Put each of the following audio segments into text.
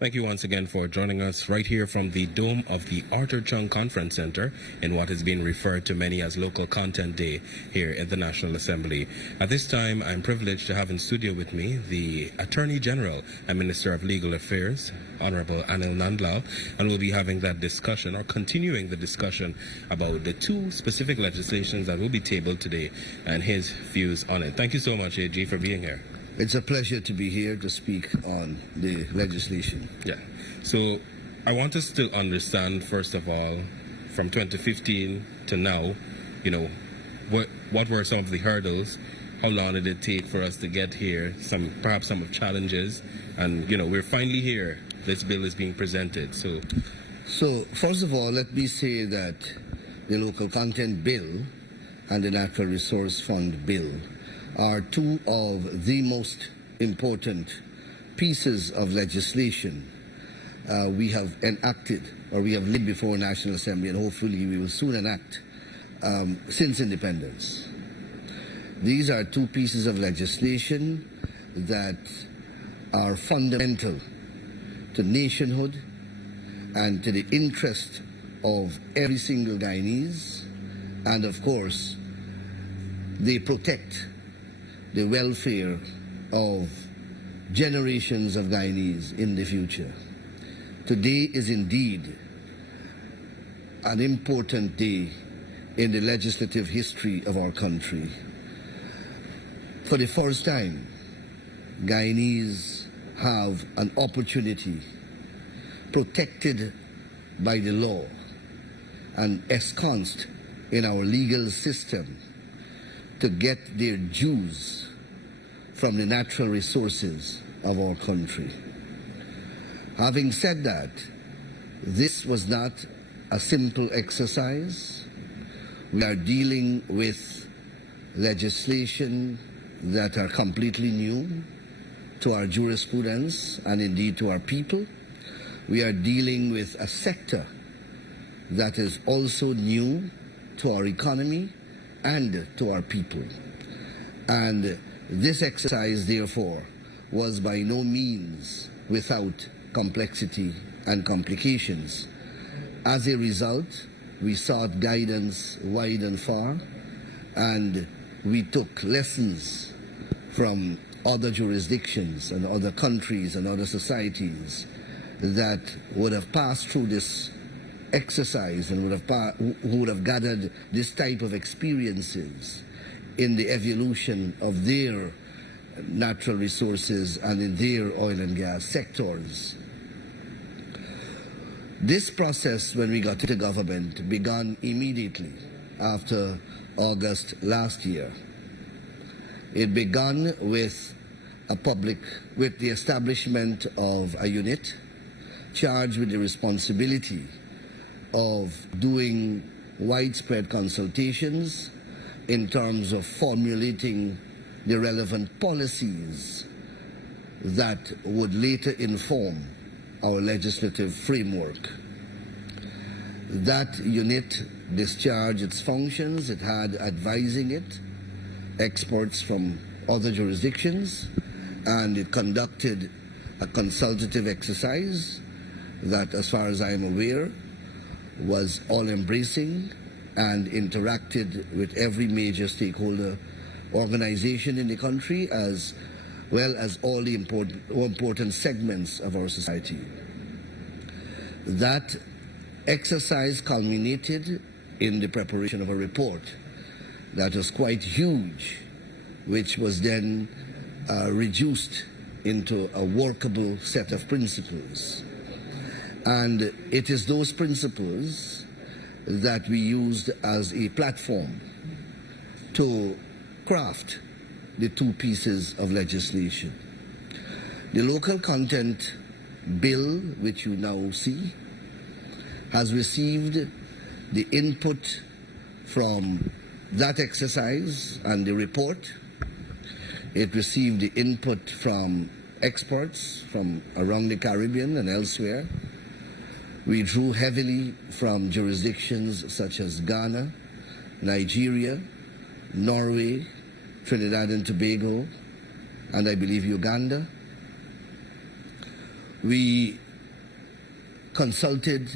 Thank you once again for joining us right here from the dome of the Arthur Chung Conference Center in what has been referred to many as Local Content Day here at the National Assembly. At this time, I'm privileged to have in studio with me the Attorney General and Minister of Legal Affairs, Honorable Anil Nandlall, and we'll be having that discussion or continuing the discussion about the two specific legislations that will be tabled today and his views on it. Thank you so much, AG, for being here. It's a pleasure to be here to speak on the legislation. Yeah. So I want us to understand, first of all, from 2015 to now, what were some of the hurdles? How long did it take for us to get here? Perhaps some of the challenges. And, we're finally here. This bill is being presented. So first of all, let me say that the Local Content Bill and the Natural Resource Fund Bill are two of the most important pieces of legislation we have enacted, or we have laid before National Assembly, and hopefully we will soon enact since independence. These are two pieces of legislation that are fundamental to nationhood and to the interest of every single Guyanese, and of course, they protect the welfare of generations of Guyanese in the future. Today is indeed an important day in the legislative history of our country. For the first time, Guyanese have an opportunity protected by the law and ensconced in our legal system to get their dues from the natural resources of our country. Having said that, this was not a simple exercise. We are dealing with legislation that are completely new to our jurisprudence and indeed to our people. We are dealing with a sector that is also new to our economy and to our people. And this exercise, therefore, was by no means without complexity and complications. As a result, we sought guidance wide and far, and we took lessons from other jurisdictions and other countries and other societies that would have passed through this exercise and who would have gathered this type of experiences in the evolution of their natural resources and in their oil and gas sectors. This process, when we got to government, began immediately after August last year. It began with the establishment of a unit charged with the responsibility of doing widespread consultations in terms of formulating the relevant policies that would later inform our legislative framework. That unit discharged its functions. It had advising it experts from other jurisdictions, and it conducted a consultative exercise that, as far as I am aware, was all-embracing and interacted with every major stakeholder organization in the country, as well as all the important segments of our society. That exercise culminated in the preparation of a report that was quite huge, which was then reduced into a workable set of principles. And it is those principles that we used as a platform to craft the two pieces of legislation. The Local Content Bill, which you now see, has received the input from that exercise and the report. It received the input from experts from around the Caribbean and elsewhere. We drew heavily from jurisdictions such as Ghana, Nigeria, Norway, Trinidad and Tobago, and I believe Uganda. We consulted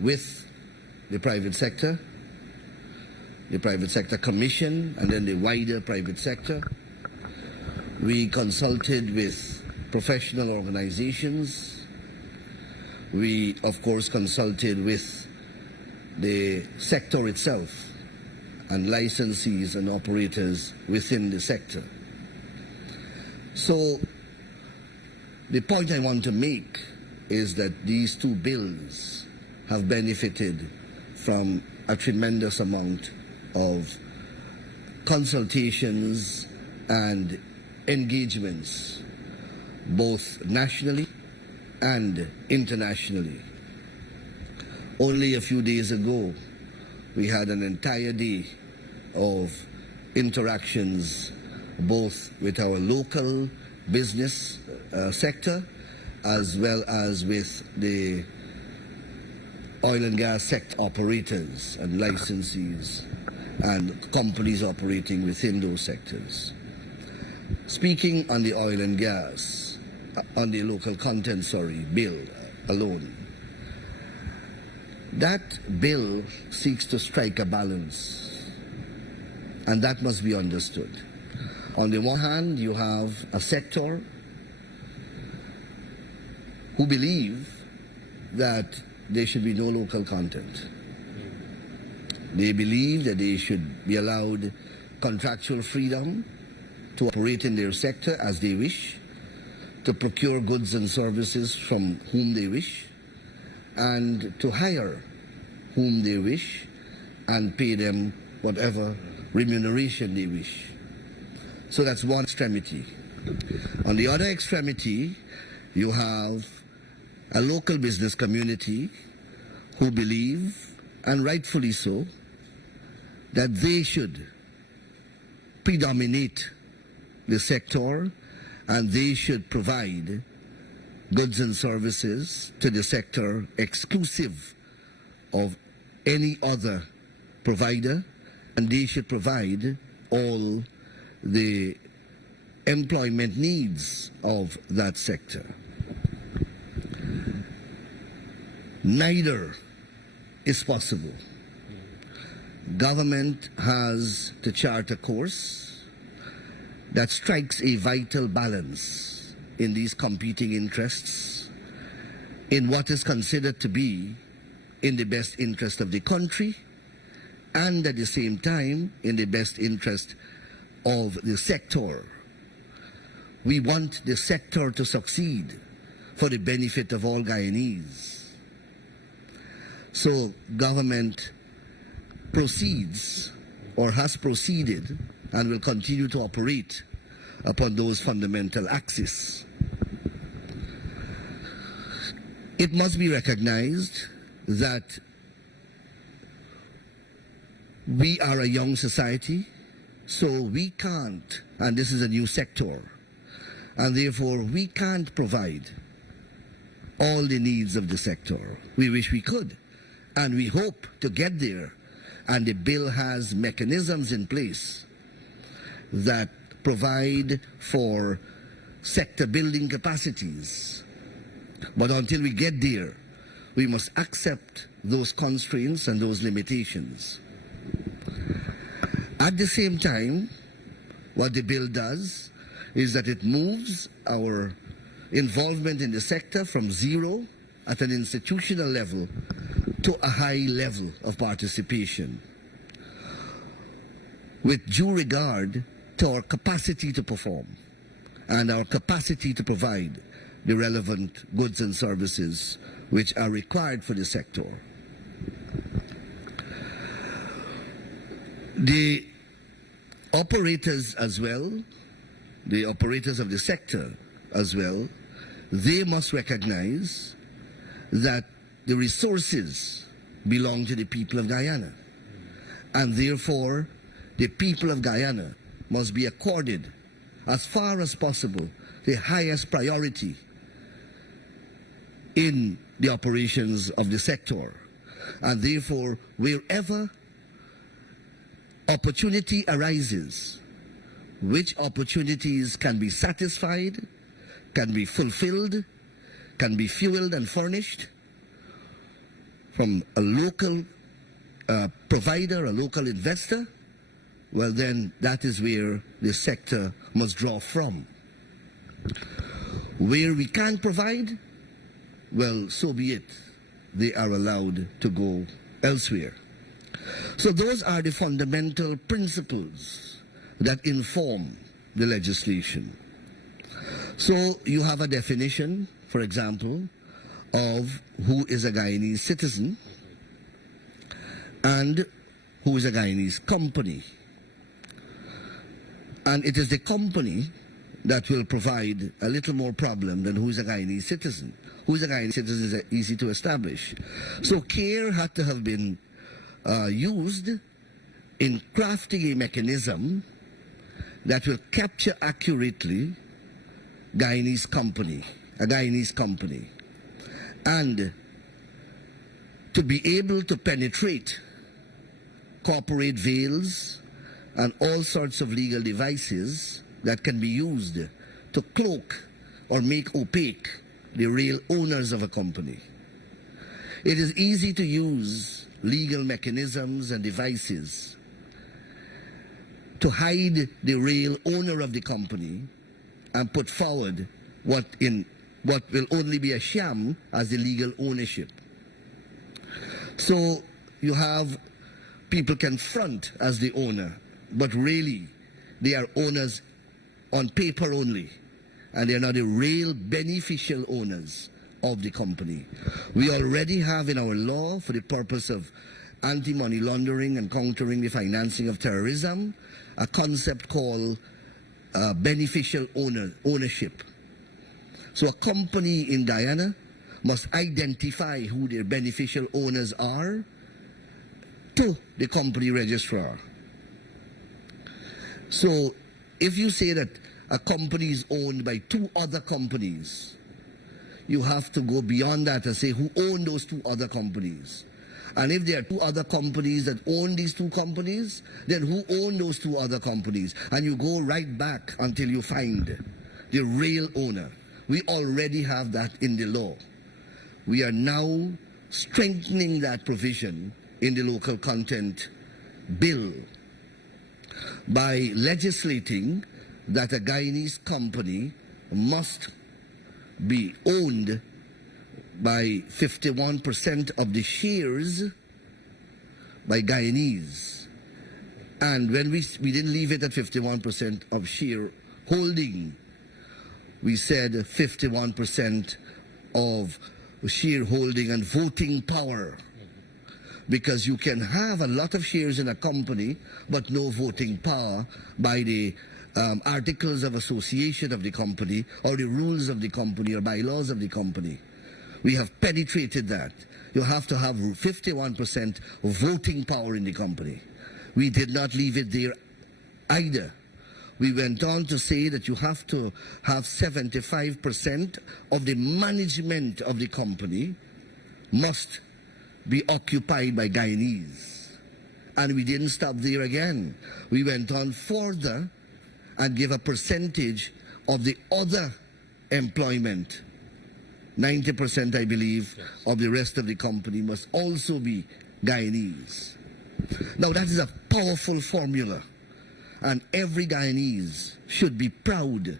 with the private sector commission, and then the wider private sector. We consulted with professional organizations. We, of course, consulted with the sector itself and licensees and operators within the sector. So the point I want to make is that these two bills have benefited from a tremendous amount of consultations and engagements, both nationally and internationally. Only a few days ago, we had an entire day of interactions both with our local business sector as well as with the oil and gas sector operators and licensees and companies operating within those sectors. Speaking on the oil and gas, on the local content, bill alone, that bill seeks to strike a balance, and that must be understood. On the one hand, you have a sector who believe that there should be no local content. They believe that they should be allowed contractual freedom to operate in their sector as they wish, to procure goods and services from whom they wish, and to hire whom they wish and pay them whatever remuneration they wish. So that's one extremity. On the other extremity, you have a local business community who believe, and rightfully so, that they should predominate the sector and they should provide goods and services to the sector exclusive of any other provider, and they should provide all the employment needs of that sector. Neither is possible. Government has to chart a course that strikes a vital balance in these competing interests in what is considered to be in the best interest of the country and at the same time in the best interest of the sector. We want the sector to succeed for the benefit of all Guyanese. So government proceeds or has proceeded and will continue to operate upon those fundamental axes. It must be recognized that we are a young society, so we can't, and this is a new sector, and therefore we can't provide all the needs of the sector. We wish we could, and we hope to get there, and the bill has mechanisms in place that provide for sector building capacities. But until we get there, we must accept those constraints and those limitations. At the same time, what the bill does is that it moves our involvement in the sector from zero at an institutional level to a high level of participation, with due regard to our capacity to perform and our capacity to provide the relevant goods and services which are required for the sector. The operators as well, the operators of the sector as well, they must recognize that the resources belong to the people of Guyana, and therefore the people of Guyana must be accorded, as far as possible, the highest priority in the operations of the sector. And therefore, wherever opportunity arises, which opportunities can be satisfied, can be fulfilled, can be fueled and furnished from a local provider, a local investor, well then that is where the sector must draw from. Where we can't provide, well, so be it. They are allowed to go elsewhere. So those are the fundamental principles that inform the legislation. So you have a definition, for example, of who is a Guyanese citizen and who is a Guyanese company. And it is the company that will provide a little more problem than who is a Guyanese citizen. Who is a Guyanese citizen is easy to establish. So care had to have been used in crafting a mechanism that will capture accurately a Guyanese company, and to be able to penetrate corporate veils and all sorts of legal devices that can be used to cloak or make opaque the real owners of a company. It is easy to use legal mechanisms and devices to hide the real owner of the company and put forward what will only be a sham as the legal ownership. So you have people can front as the owner, but really they are owners on paper only, and they are not the real beneficial owners of the company. We already have in our law, for the purpose of anti-money laundering and countering the financing of terrorism, a concept called beneficial ownership. So a company in Guyana must identify who their beneficial owners are to the company registrar. So if you say that a company is owned by two other companies, you have to go beyond that and say who own those two other companies. And if there are two other companies that own these two companies, then who own those two other companies? And you go right back until you find the real owner. We already have that in the law. We are now strengthening that provision in the local content bill by legislating that a Guyanese company must be owned by 51% of the shares by Guyanese. And when we didn't leave it at 51% of share holding, we said 51% of shareholding and voting power. Because you can have a lot of shares in a company but no voting power by the articles of association of the company or the rules of the company or bylaws of the company. We have penetrated that. You have to have 51% voting power in the company. We did not leave it there either. We went on to say that you have to have 75% of the management of the company must be occupied by Guyanese. And we didn't stop there again. We went on further and gave a percentage of the other employment. 90%, I believe, of the rest of the company must also be Guyanese. Now that is a powerful formula, and every Guyanese should be proud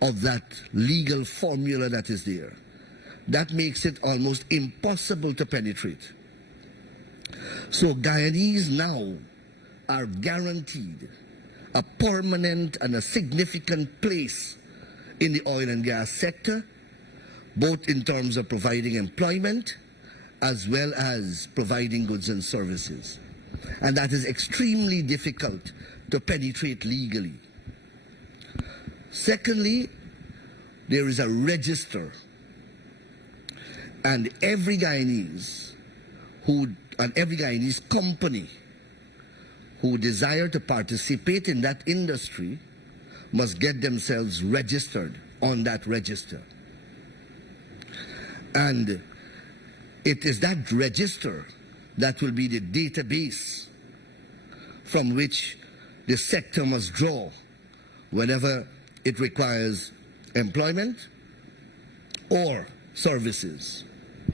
of that legal formula that is there. That makes it almost impossible to penetrate. So Guyanese now are guaranteed a permanent and a significant place in the oil and gas sector, both in terms of providing employment as well as providing goods and services. And that is extremely difficult to penetrate legally. Secondly, there is a register. And every Guyanese every Guyanese company who desire to participate in that industry must get themselves registered on that register. And it is that register that will be the database from which the sector must draw whenever it requires employment or services,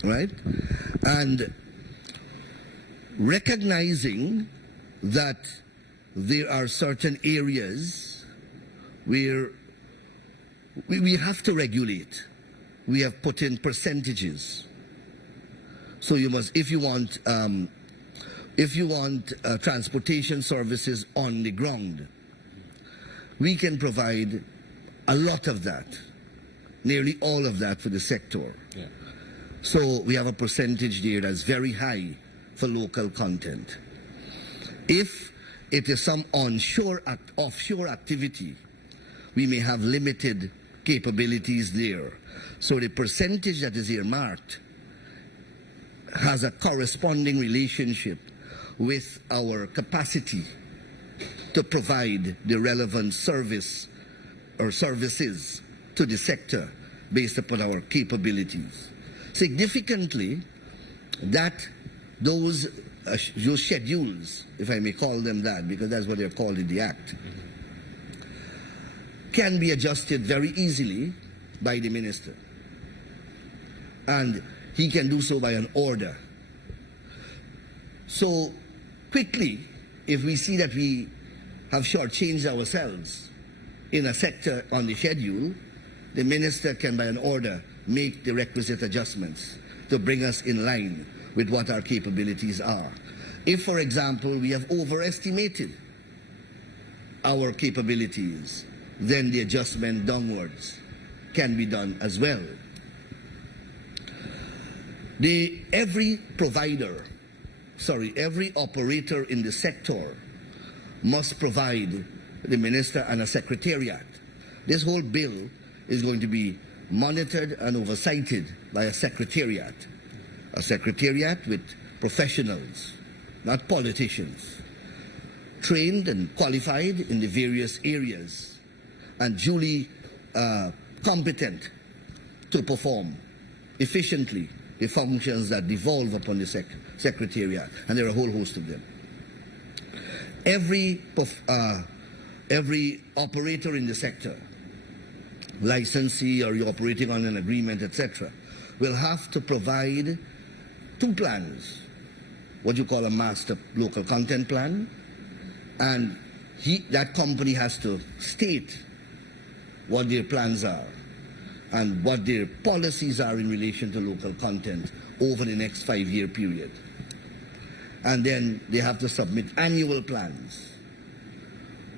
right? And recognizing that there are certain areas where we have to regulate. We have put in percentages. So you must, if you want transportation services on the ground, we can provide a lot of that, nearly all of that for the sector. Yeah. So we have a percentage there that's very high for local content. If it is some offshore activity, we may have limited capabilities there. So the percentage that is earmarked has a corresponding relationship with our capacity to provide the relevant service or services to the sector based upon our capabilities. Significantly, that those schedules, if I may call them that, because that's what they're called in the Act, can be adjusted very easily by the minister. And he can do so by an order. So quickly, if we see that we have shortchanged ourselves in a sector on the schedule, the minister can by an order make the requisite adjustments to bring us in line with what our capabilities are. If, for example, we have overestimated our capabilities, then the adjustment downwards can be done as well. Every operator in the sector must provide the minister and a secretariat. This whole bill is going to be monitored and oversighted by a secretariat with professionals, not politicians, trained and qualified in the various areas and duly competent to perform efficiently the functions that devolve upon the secretariat, and there are a whole host of them. Every operator in the sector, licensee or you're operating on an agreement, etc., will have to provide two plans, what you call a master local content plan, and that company has to state what their plans are and what their policies are in relation to local content over the next 5-year period. And then they have to submit annual plans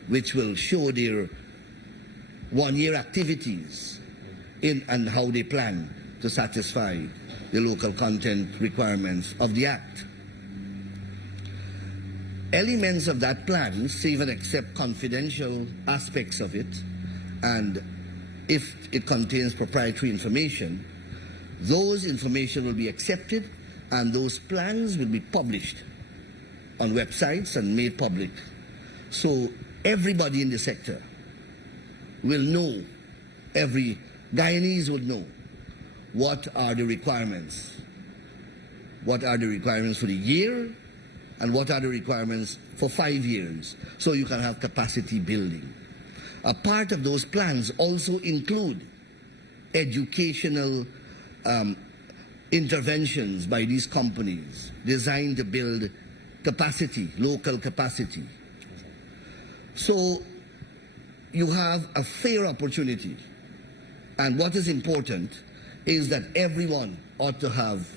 which will show their 1-year activities and how they plan to satisfy the local content requirements of the Act. Elements of that plan, save and except confidential aspects of it, and if it contains proprietary information, those information will be accepted and those plans will be published on websites and made public. So everybody in the sector will know, every Guyanese would know what are the requirements. What are the requirements for the year and what are the requirements for 5 years, so you can have capacity building. A part of those plans also include educational interventions by these companies designed to build capacity, local capacity. So you have a fair opportunity. And what is important is that everyone ought to have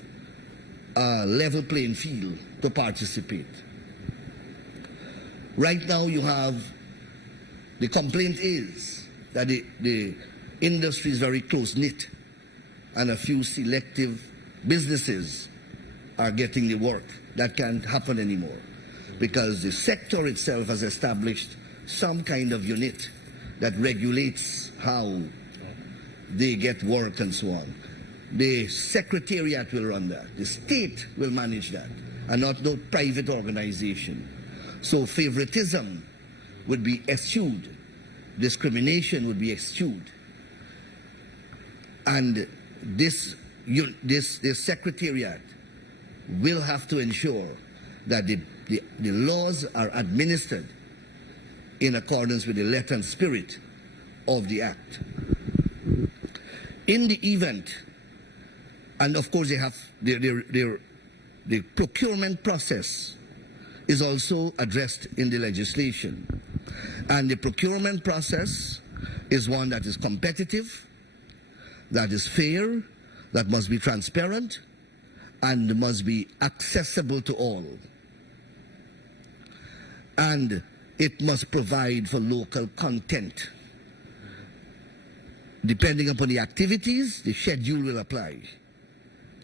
a level playing field to participate. Right now you have, the complaint is that the industry is very close-knit and a few selective businesses are getting the work. That can't happen anymore because the sector itself has established some kind of unit that regulates how they get work and so on. The secretariat will run that. The state will manage that, and not no private organization. So favoritism would be eschewed. Discrimination would be eschewed. And this secretariat will have to ensure that the laws are administered in accordance with the letter and spirit of the Act. In the event, and of course they have their the procurement process is also addressed in the legislation. And the procurement process is one that is competitive, that is fair, that must be transparent, and must be accessible to all. And it must provide for local content. Depending upon the activities, the schedule will apply.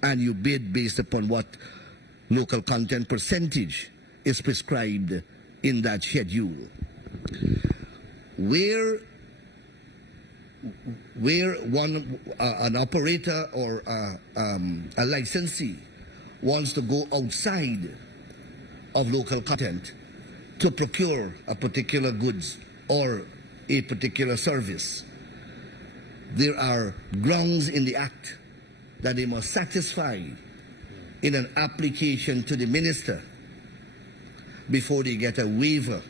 And you bid based upon what local content percentage is prescribed in that schedule. Where an operator or a licensee wants to go outside of local content to procure a particular goods or a particular service, there are grounds in the Act that they must satisfy in an application to the minister before they get a waiver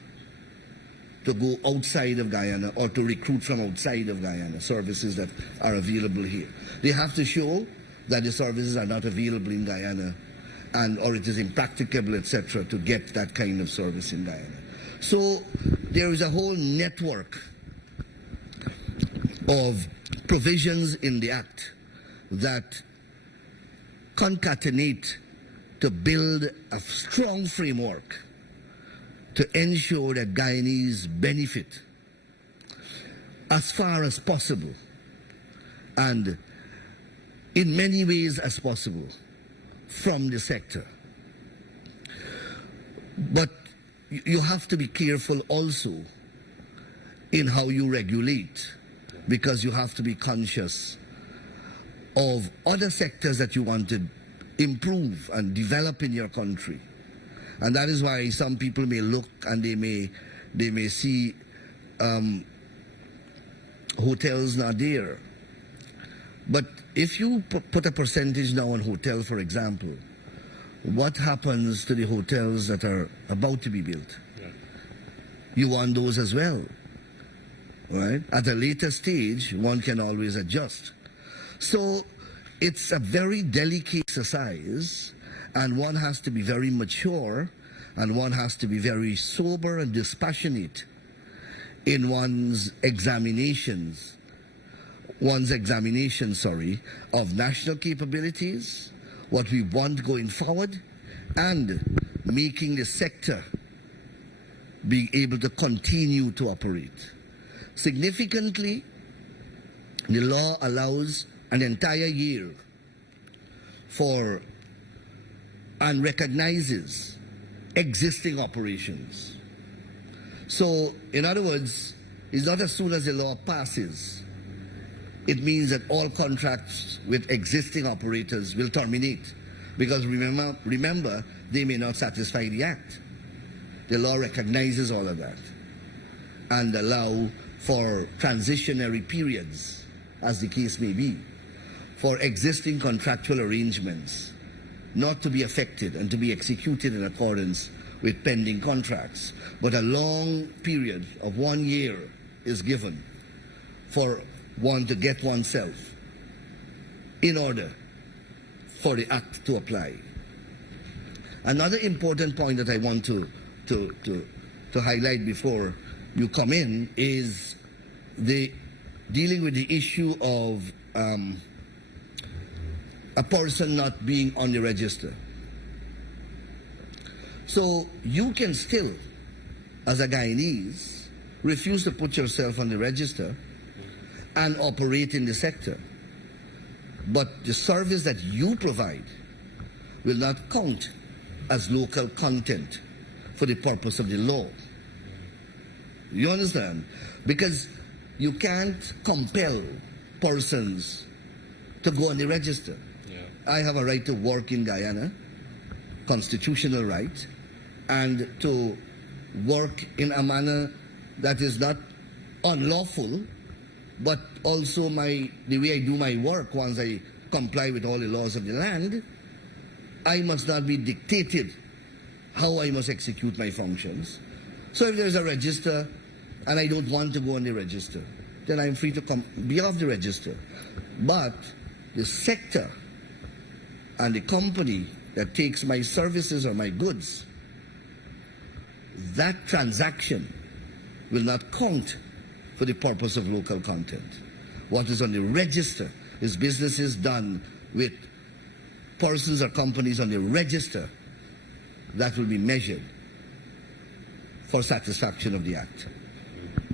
to go outside of Guyana or to recruit from outside of Guyana, services that are available here. They have to show that the services are not available in Guyana or it is impracticable, etc., to get that kind of service in Guyana. So there is a whole network of provisions in the Act that concatenate to build a strong framework to ensure that Guyanese benefit as far as possible and in many ways as possible from the sector. But you have to be careful also in how you regulate, because you have to be conscious of other sectors that you want to improve and develop in your country. And that is why some people may look and they may see hotels not there. But if you put a percentage now on hotel, for example, what happens to the hotels that are about to be built? Yeah. You want those as well, right? At a later stage, one can always adjust. So it's a very delicate exercise, and one has to be very mature, and one has to be very sober and dispassionate in one's examination, of national capabilities, what we want going forward, and making the sector be able to continue to operate. Significantly, the law allows an entire year for and recognizes existing operations. So, in other words, it's not as soon as the law passes, it means that all contracts with existing operators will terminate. Because remember, they may not satisfy the Act. The law recognizes all of that and allow for transitionary periods, as the case may be, for existing contractual arrangements not to be affected and to be executed in accordance with pending contracts. But a long period of 1 year is given for one to get oneself in order for the Act to apply. Another important point that I want to highlight before you come in is dealing with the issue of a person not being on the register. So you can still, as a Guyanese, refuse to put yourself on the register and operate in the sector. But the service that you provide will not count as local content for the purpose of the law. You understand? Because you can't compel persons to go on the register. Yeah. I have a right to work in Guyana, constitutional right, and to work in a manner that is not unlawful, but also the way I do my work, once I comply with all the laws of the land, I must not be dictated how I must execute my functions. So if there's a register and I don't want to go on the register, then I'm free to be off the register. But the sector and the company that takes my services or my goods, that transaction will not count for the purpose of local content. What is on the register is businesses done with persons or companies on the register that will be measured for satisfaction of the Act.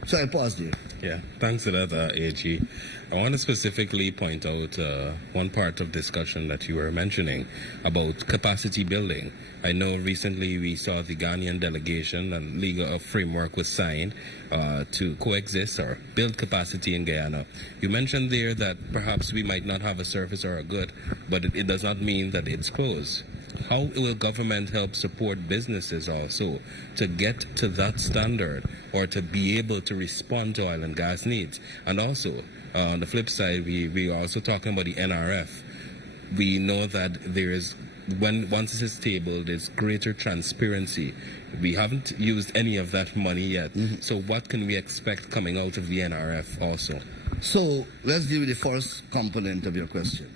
So I pause there. Yeah, thanks for that, AG. I want to specifically point out one part of discussion that you were mentioning about capacity building. I know recently we saw the Ghanaian delegation and legal framework was signed to coexist or build capacity in Guyana. You mentioned there that perhaps we might not have a service or a good, but it does not mean that it's closed. How will government help support businesses also to get to that standard or to be able to respond to oil and gas needs? And also, on the flip side, we are also talking about the NRF. We know that there is, once this is tabled, there's greater transparency. We haven't used any of that money yet. Mm-hmm. So what can we expect coming out of the NRF also? So let's deal with the first component of your question.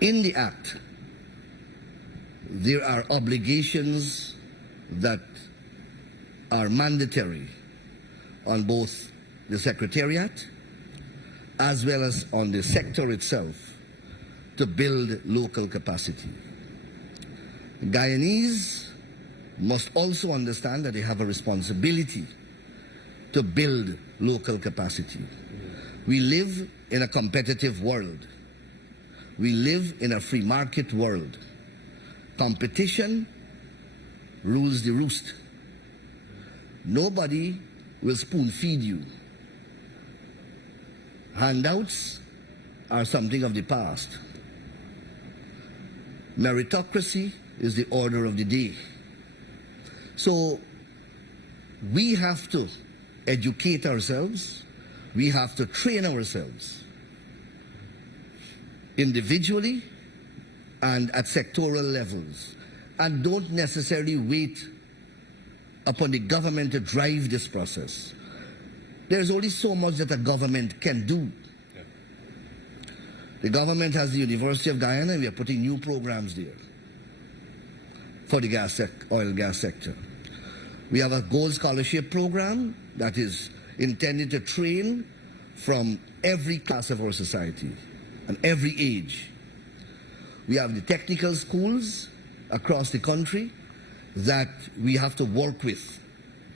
In the Act, there are obligations that are mandatory on both the Secretariat as well as on the sector itself to build local capacity. Guyanese must also understand that they have a responsibility to build local capacity. We live in a competitive world. We live in a free market world. Competition rules the roost. Nobody will spoon feed you. Handouts are something of the past. Meritocracy is the order of the day. So we have to educate ourselves. We have to train ourselves individually and at sectoral levels, and don't necessarily wait upon the government to drive this process. There's only so much that a government can do. Yeah. The government has the University of Guyana, and we are putting new programs there for the oil and gas sector. We have a gold scholarship program that is intended to train from every class of our society and every age. We have the technical schools across the country that we have to work with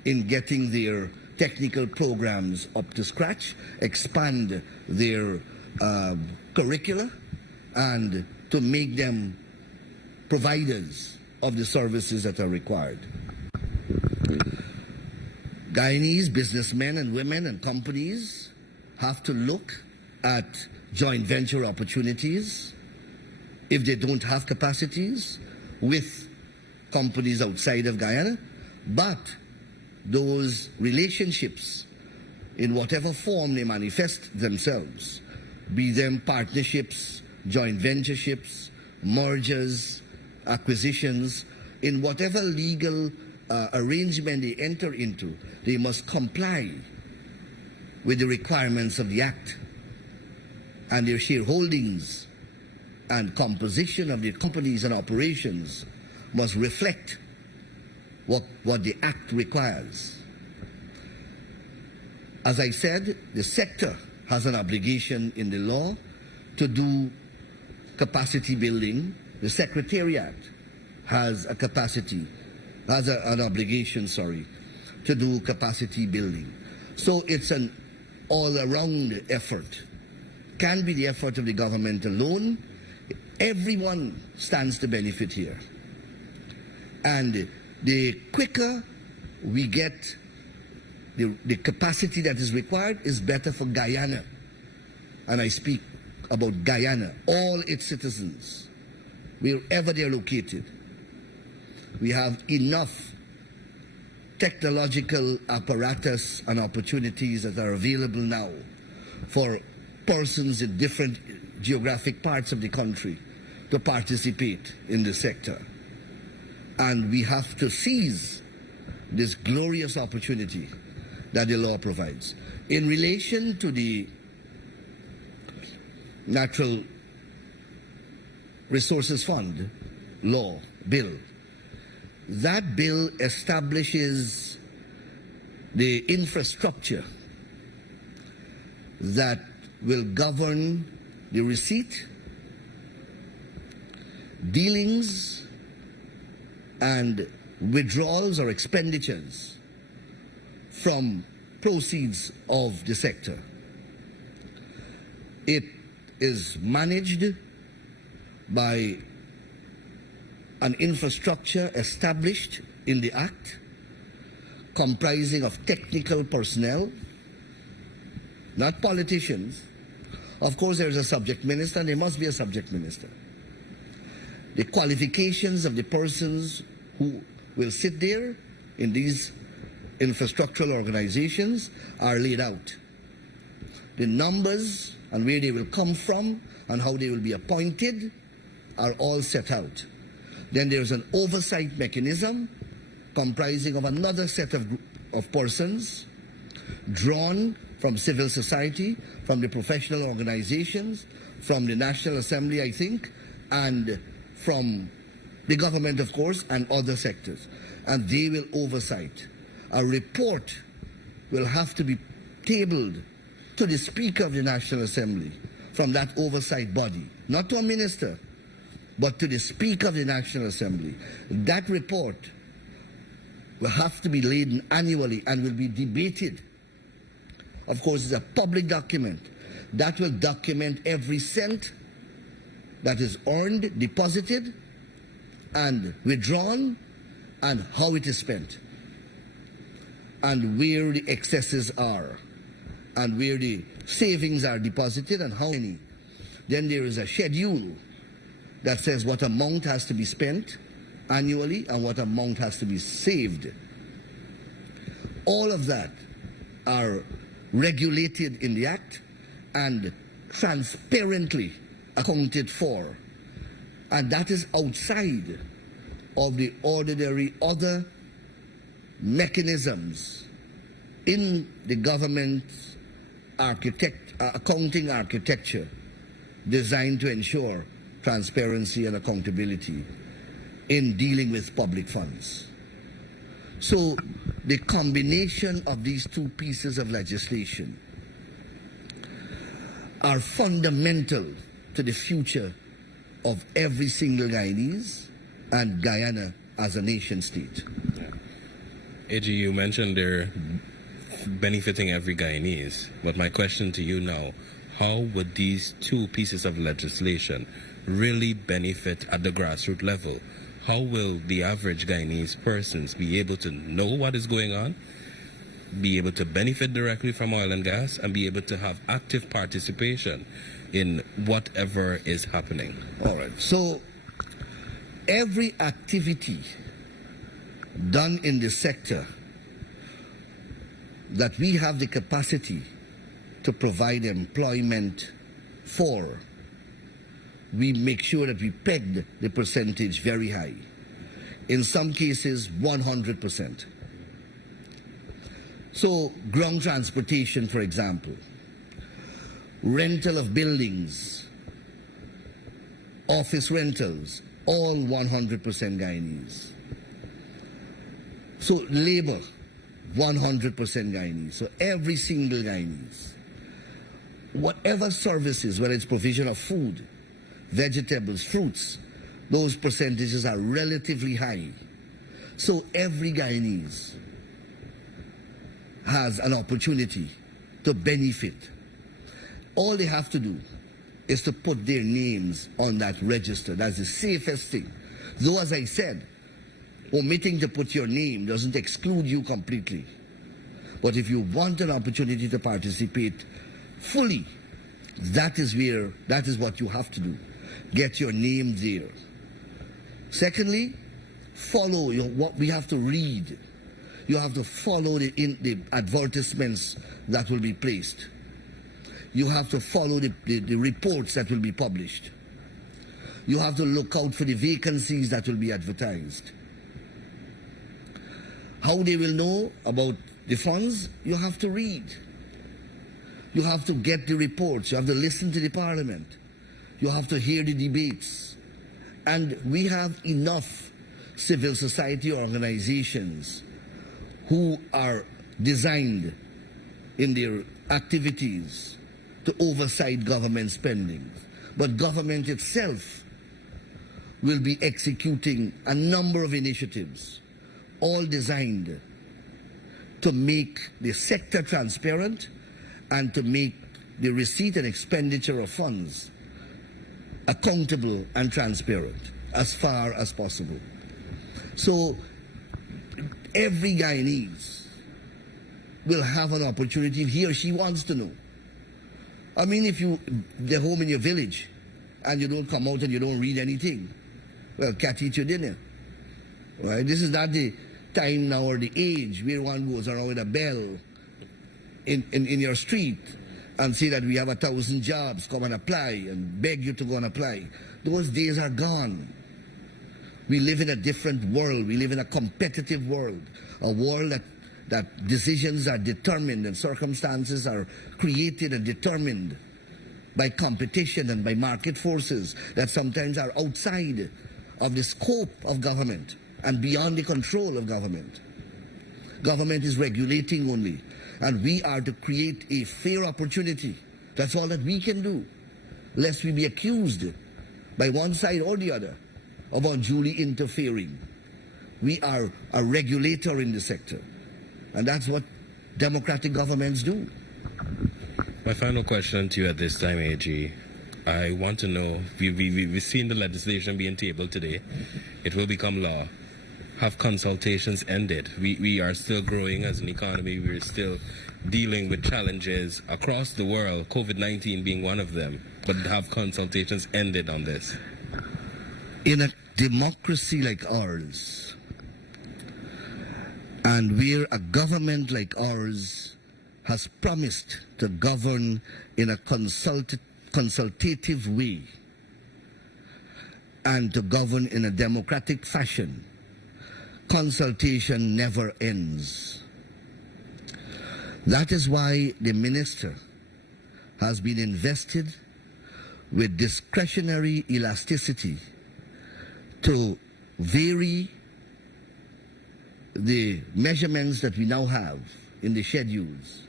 in getting their technical programs up to scratch, expand their curricula, and to make them providers of the services that are required. Guyanese businessmen and women and companies have to look at joint venture opportunities if they don't have capacities with companies outside of Guyana, but those relationships, in whatever form they manifest themselves, be them partnerships, joint ventureships, mergers, acquisitions, in whatever legal arrangement they enter into, they must comply with the requirements of the Act, and their shareholdings and composition of the companies and operations must reflect what the Act requires. As I said, the sector has an obligation in the law to do capacity building. The Secretariat has an obligation, to do capacity building. So it's an all-around effort. Can be the effort of the government alone. Everyone stands to benefit here. And the quicker we get the capacity that is required is better for Guyana. And I speak about Guyana, all its citizens, wherever they are located. We have enough technological apparatus and opportunities that are available now for persons in different geographic parts of the country to participate in the sector. And we have to seize this glorious opportunity that the law provides. In relation to the natural Resources Fund law, bill. That bill establishes the infrastructure that will govern the receipt, dealings, and withdrawals or expenditures from proceeds of the sector. It is managed by an infrastructure established in the Act, comprising of technical personnel, not politicians. Of course, there is a subject minister, and there must be a subject minister. The qualifications of the persons who will sit there in these infrastructural organizations are laid out. The numbers and where they will come from and how they will be appointed are all set out. Then there's an oversight mechanism comprising of another set of persons drawn from civil society, from the professional organizations, from the National Assembly, I think, and from the government, of course, and other sectors. And they will oversight. A report will have to be tabled to the Speaker of the National Assembly from that oversight body, not to a minister, but to the Speaker of the National Assembly. That report will have to be laid annually and will be debated. Of course, it's a public document that will document every cent that is earned, deposited, and withdrawn, and how it is spent, and where the excesses are, and where the savings are deposited, and how many. Then there is a schedule that says what amount has to be spent annually and what amount has to be saved. All of that are regulated in the Act and transparently accounted for. And that is outside of the ordinary other mechanisms in the government's accounting architecture designed to ensure transparency and accountability in dealing with public funds. So the combination of these two pieces of legislation are fundamental to the future of every single Guyanese and Guyana as a nation state. AG, you mentioned they're benefiting every Guyanese, but my question to you now, how would these two pieces of legislation really benefit at the grassroots level? How will the average Guyanese persons be able to know what is going on, be able to benefit directly from oil and gas, and be able to have active participation in whatever is happening? All right. So every activity done in the sector that we have the capacity to provide employment for, we make sure that we pegged the percentage very high. In some cases, 100%. So, ground transportation, for example, rental of buildings, office rentals, all 100% Guyanese. So, labor, 100% Guyanese. So, every single Guyanese. Whatever services, whether it's provision of food, vegetables, fruits, those percentages are relatively high. So every Guyanese has an opportunity to benefit. All they have to do is to put their names on that register. That's the safest thing. Though, as I said, omitting to put your name doesn't exclude you completely. But if you want an opportunity to participate fully, that is what you have to do. Get your name there. Secondly, follow what we have to read. You have to follow the advertisements that will be placed. You have to follow the reports that will be published. You have to look out for the vacancies that will be advertised. How they will know about the funds, you have to read. You have to get the reports. You have to listen to the Parliament. You have to hear the debates. And we have enough civil society organizations who are designed in their activities to oversight government spending. But government itself will be executing a number of initiatives, all designed to make the sector transparent and to make the receipt and expenditure of funds accountable and transparent as far as possible. So every Guyanese will have an opportunity if he or she wants to know. I mean, if they're home in your village and you don't come out and you don't read anything, well, cat eat your dinner. Right? This is not the time now or the age where one goes around with a bell in your street and say that we have 1,000 jobs, come and apply, and beg you to go and apply. Those days are gone. We live in a different world. We live in a competitive world, a world that decisions are determined and circumstances are created and determined by competition and by market forces that sometimes are outside of the scope of government and beyond the control of government. Government is regulating only, and we are to create a fair opportunity. That's all that we can do, lest we be accused by one side or the other of unduly interfering. We are a regulator in the sector, and that's what democratic governments do. My final question to you at this time, AG. I want to know, we've seen the legislation being tabled today. It will become law. Have consultations ended? We are still growing as an economy. We're still dealing with challenges across the world, COVID-19 being one of them. But have consultations ended on this? In a democracy like ours, and where a government like ours has promised to govern in a consultative way and to govern in a democratic fashion, consultation never ends. That is why the minister has been invested with discretionary elasticity to vary the measurements that we now have in the schedules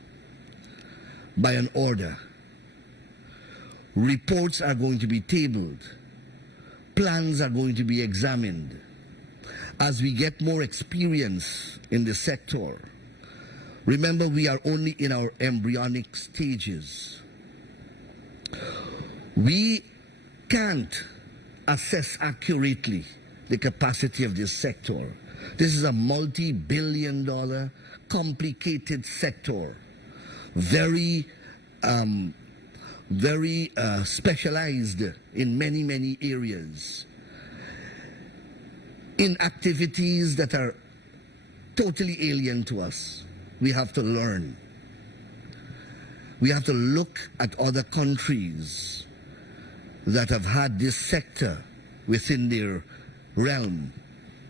by an order. Reports are going to be tabled. Plans are going to be examined. As we get more experience in the sector, remember we are only in our embryonic stages. We can't assess accurately the capacity of this sector. This is a multi-billion-dollar, complicated sector, very specialized in many, many areas, in activities that are totally alien to us. We have to learn. We have to look at other countries that have had this sector within their realm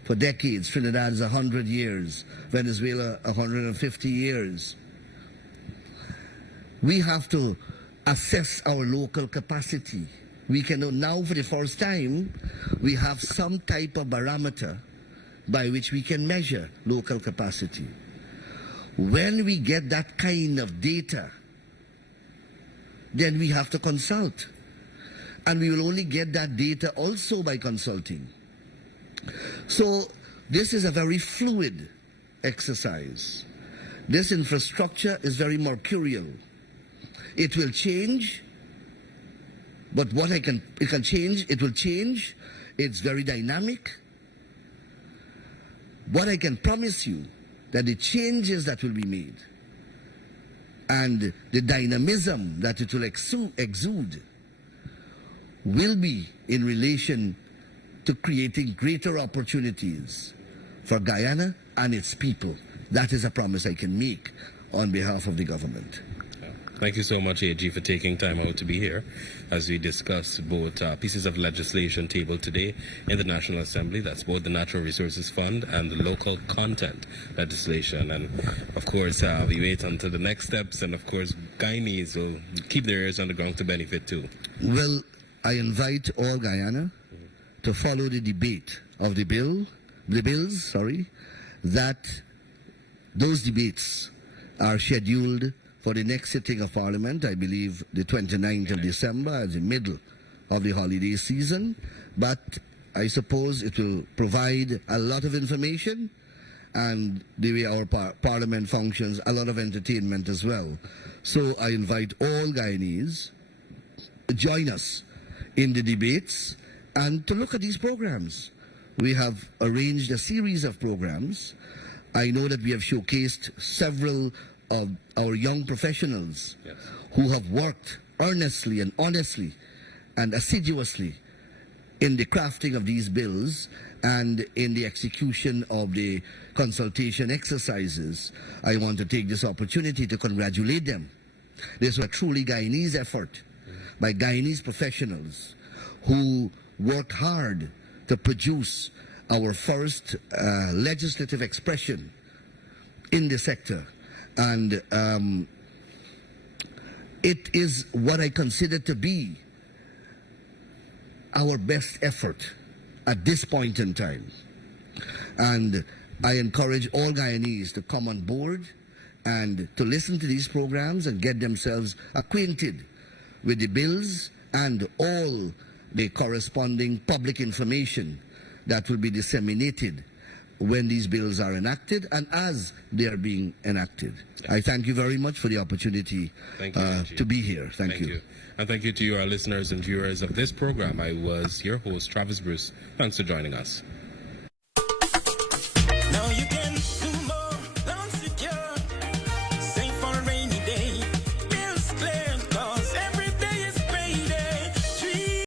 for decades. Trinidad is 100 years, Venezuela 150 years. We have to assess our local capacity. We can now, for the first time, we have some type of barometer by which we can measure local capacity. When we get that kind of data, then we have to consult. And we will only get that data also by consulting. So this is a very fluid exercise. This infrastructure is very mercurial. It will change, but it can change, it will change. It's very dynamic. What I can promise you, that the changes that will be made and the dynamism that it will exude will be in relation to creating greater opportunities for Guyana and its people. That is a promise I can make on behalf of the government. Thank you so much, AG, for taking time out to be here as we discuss both pieces of legislation tabled today in the National Assembly. That's both the Natural Resources Fund and the local content legislation. And, of course, we wait until the next steps. And, of course, Guyanese will keep their ears on the ground to benefit, too. Well, I invite all Guyana to follow the debate of the bills, that those debates are scheduled for the next sitting of Parliament, I believe the 29th of December, as the middle of the holiday season. But I suppose it will provide a lot of information, and the way our Parliament functions, a lot of entertainment as well. So I invite all Guyanese to join us in the debates and to look at these programs. We have arranged a series of programs. I know that we have showcased several of our young professionals who have worked earnestly and honestly and assiduously in the crafting of these bills and in the execution of the consultation exercises. I want to take this opportunity to congratulate them. This was a truly Guyanese effort by Guyanese professionals who worked hard to produce our first legislative expression in the sector. And it is what I consider to be our best effort at this point in time. And I encourage all Guyanese to come on board and to listen to these programs and get themselves acquainted with the bills and all the corresponding public information that will be disseminated when these bills are enacted and as they are being enacted. I thank you very much for the opportunity to be here. Thank you. And thank you to you, our listeners and viewers of this program. I was your host, Travis Bruce. Thanks for joining us.